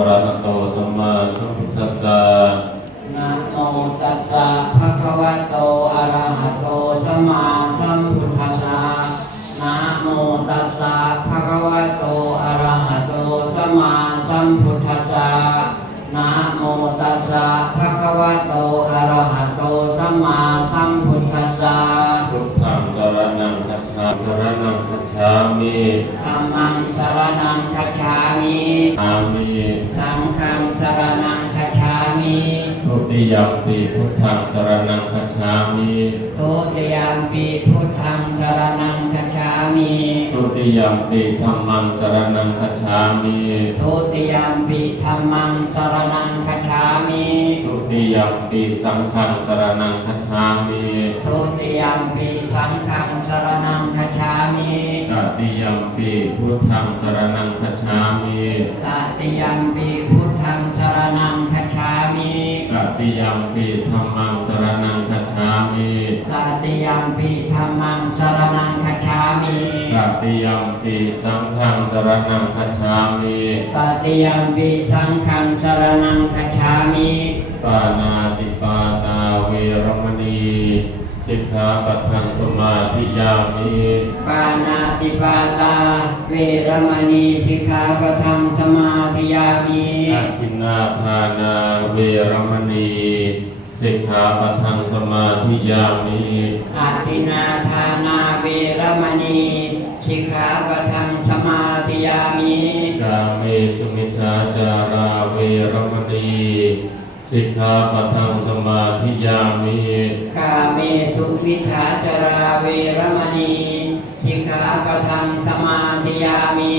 อะ ติยัมปิพุทธังสรณังคัจฉามิทุติยามปีพุทธังสรณังคัจฉามิทุติยัมปิธัมมังสรณังคัจฉามิทุติยามปีธรรมังสรณังคัจฉามิทุติยัมปิสังฆังสรณังคัจฉามิทุติยามปีสังฆังสรณังคัจฉามิตติยัมปิพุทธังสรณังคัจฉามิตติยามปีพุ ยามปีธรรมังสรณังคัจฉามิตติยัมปิสังฆังสรณังคัจฉามิตติยามปีสังฆังสรณังคัจฉามิปานาติปาตาเวรมณีสิกขาปัทังสมาธิยามิปานาติปาตา เวรมณีสิกขาปะทังสมาธิยามิอาทินนาทานาเวรมณี สิกขาปัทังสมาธิยามิอาทินาทานาเวรมณีสิกขาปะทังสมาธิยามิกาเมสุมิจฉาจาราเวรมณีสิกขาปัทังสมาธิยามิกาเมสุวิชาจาราเวรมณีสิกขาปะทังสมาธิยามิ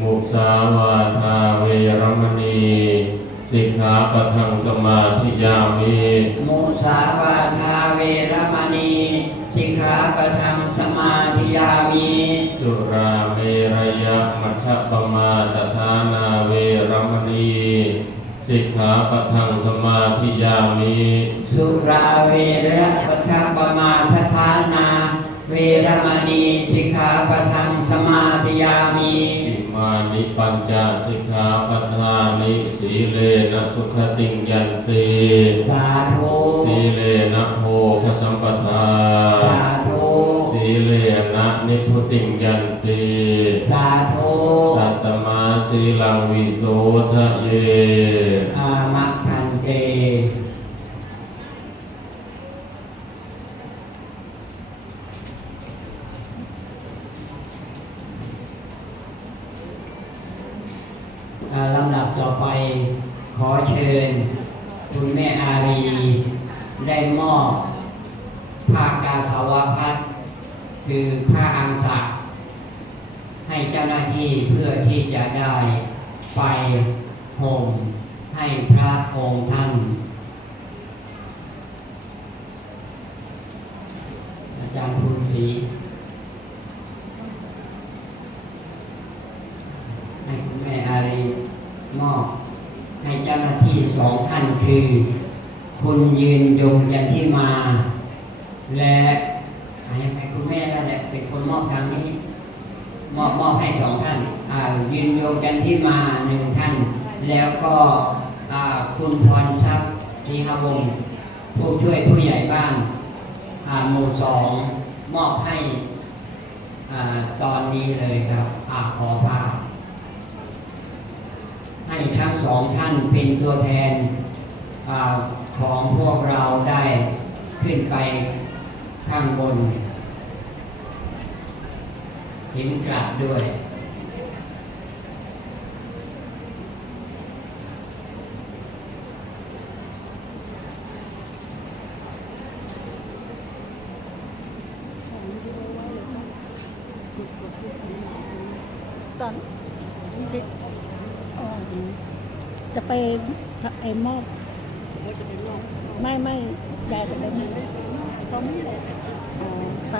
มุสาวาทาเวรมณี สิกขาปัทังสมาธิยามิมุสาวาทาเวรมณีสิกขาปะทังสมาธิยามิสุราเมรยะมัชฌปมาตทานาเวรมณีสิกขาปัทังสมาธิยามิสุราเวระปัทปมาทฐานา เวรมณีสิกขาปะทังสมาธิยามิอิ มานิปัญจสิกขาปัฏฐานิสีเลนะสุขติงยันติสาธุสีเลนะโภคสัมปทาสาธุสีเลนะนิพุติงยันติสาธุตัสมาสีลังวิโสทะเยอามัคคันเต ลำดับต่อไปขอเชิญ คุณแม่อารี ได้มอบผ้ากาสาวพัดคือผ้าอังสักให้เจ้าหน้าที่เพื่อที่จะได้ไปห่มให้พระองค์ท่าน อาจารย์คุณศรีให้คุณแม่อารีมอบให้เจ้าหน้าที่สองท่าน คือคุณยืนยงยันที่มา และให้คุณแม่นั่นแหละเป็นคนมอบทางนี้ มอบมอบให้สองท่านยืนยงกันที่มาหนึ่งท่าน แล้วก็คุณพรทรัพย์ทีหวงผู้ช่วยผู้ใหญ่บ้านหมู่สองมอบให้ตอนนี้เลยครับอขอภาพให้ทั้งสองท่านเป็นตัวแทน ของพวกเราได้ขึ้นไปข้างบนห็นกลับด้วยตอนที่จะไปไอ้มอบ ไม่ไม่ยายจะไปไหนเขาไม่เลยอ๋อไป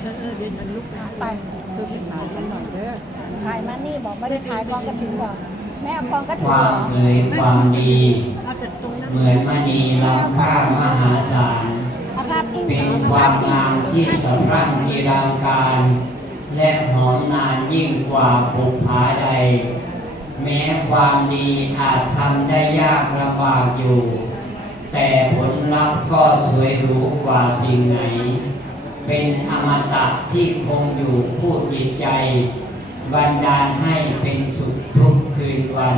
เออเออเดี๋ยวฉันลุกนะไปคือที่ถ่ายฉันหน่อยเด้อถ่ายมานี่บอกไม่ได้ถ่ายกองกระถิ่นบอกแม่กองกระคถิ่นวามเหนื่อยความดีเอาแต่ตรงนั้นเหมือนมณีล้ำค่ามหาศาล เอาภาพนิ่งเป็นความงามที่สะพรั่งนิรังการ และหอมนานยิ่งกว่าภูผาใด แม้ความดีอาจทำได้ยากลำบากอยู่ แต่ผลลัพธ์ก็สวยหรูกว่าสิ่งไหน เป็นอมตะที่คงอยู่ผู้จิตใจ บันดาลให้เป็นสุขทุกคืนวัน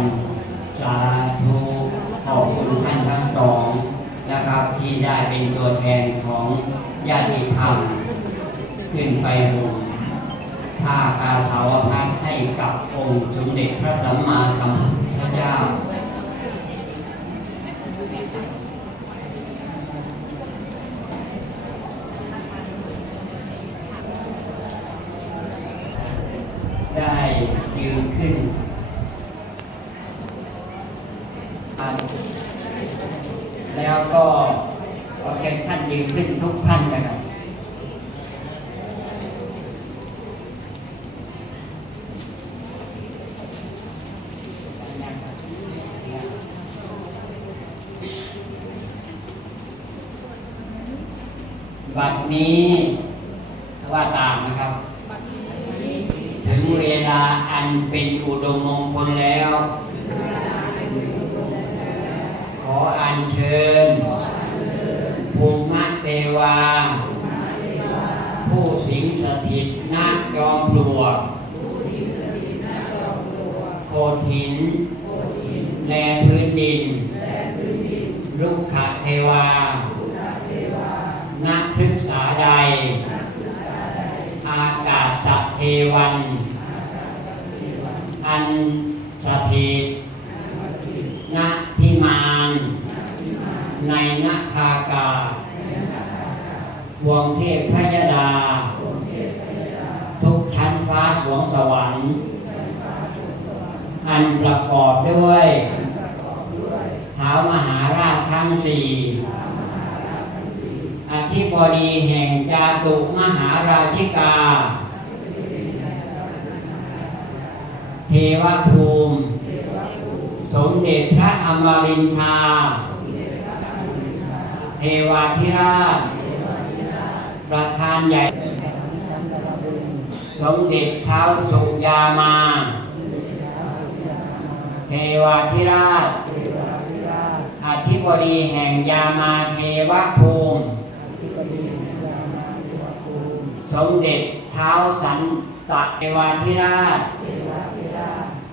สาธุขอบคุณท่านทั้งสองนะครับที่ได้เป็นตัวแทนของญาติธรรม ขึ้นไปห่ม ผ้ากาสาวพัดให้กับองค์สมเด็จพระสัมมาสัมพุทธเจ้า ได้ยืนขึ้น แล้วก็ขอเชิญท่านยืนขึ้นทุกท่านนะครับ บัดนี้ว่าตามนะครับ ถึงเวลาอันเป็นอุดมมงคลแล้ว ขออัญเชิญภูมิเทวา ผู้สิงสถิตณจอมปลวกโคดหิน แลพื้นดิน ลุกขเทวาณพฤกษาใด อากาศสะเท วัน อันสถิตณพิมานในนักภากา วงเทพพยดา ทุกชั้นฟ้าสวงสวรรค์ อันประกอบด้วยเท้ามหาราชทั้งสี่อธิบดีแห่งจาตุมหาราชิกา เทวภูมิ สมเด็จพระอมรินทราเทวาธิราช ประธานใหญ่ สมเด็จเท้าสุยามา เทวาธิราช อธิบดีแห่งยามาเทวภูมิ สมเด็จเท้าสันตะเทวาธิราช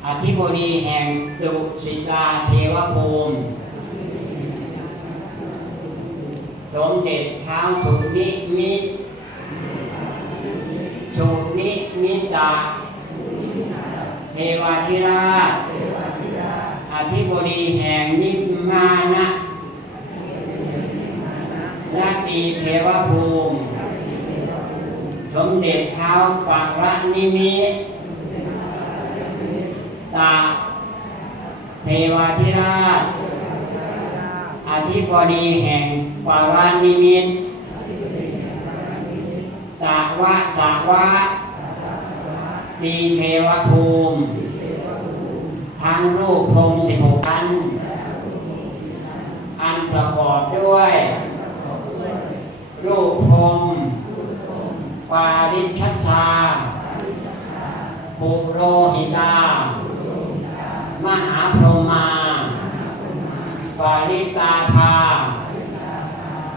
อธิบดีแห่งดุสิตาเทวภูมิ สมเด็จเท้าสุนิมิตสุนิมิตา เทวาธิราช อธิบดีแห่งนิมานะนาตีเทวภูมิ สมเด็จเท้าปักระนิมิตร ตา เทวาธิราช อธิบดีแห่งปารานิมิตรตาวะสาวะตีเทวภูมิ ทั้งรูปพรมสิบหกอัน อันประกอบด้วย รูปพรหมปาริชัชชาปุโรหิตา มหาพรหมา ปาริตาภา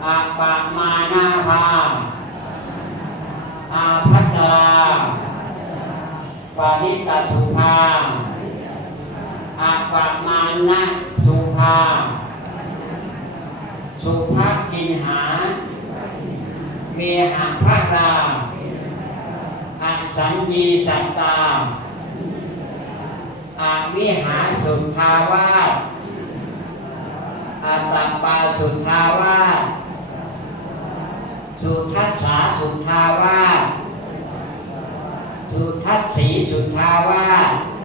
อาปะมานาภา อาพัสรา ทิตาสุภาอาปะมานะสุภา สุภากินหาเวหาภารามอาสัญญีสัตตาอาวิหาสุทาวาสอาตตปาสุทาวาสสุทัสสาสุทาวาส ทัศศรีสุทาวาส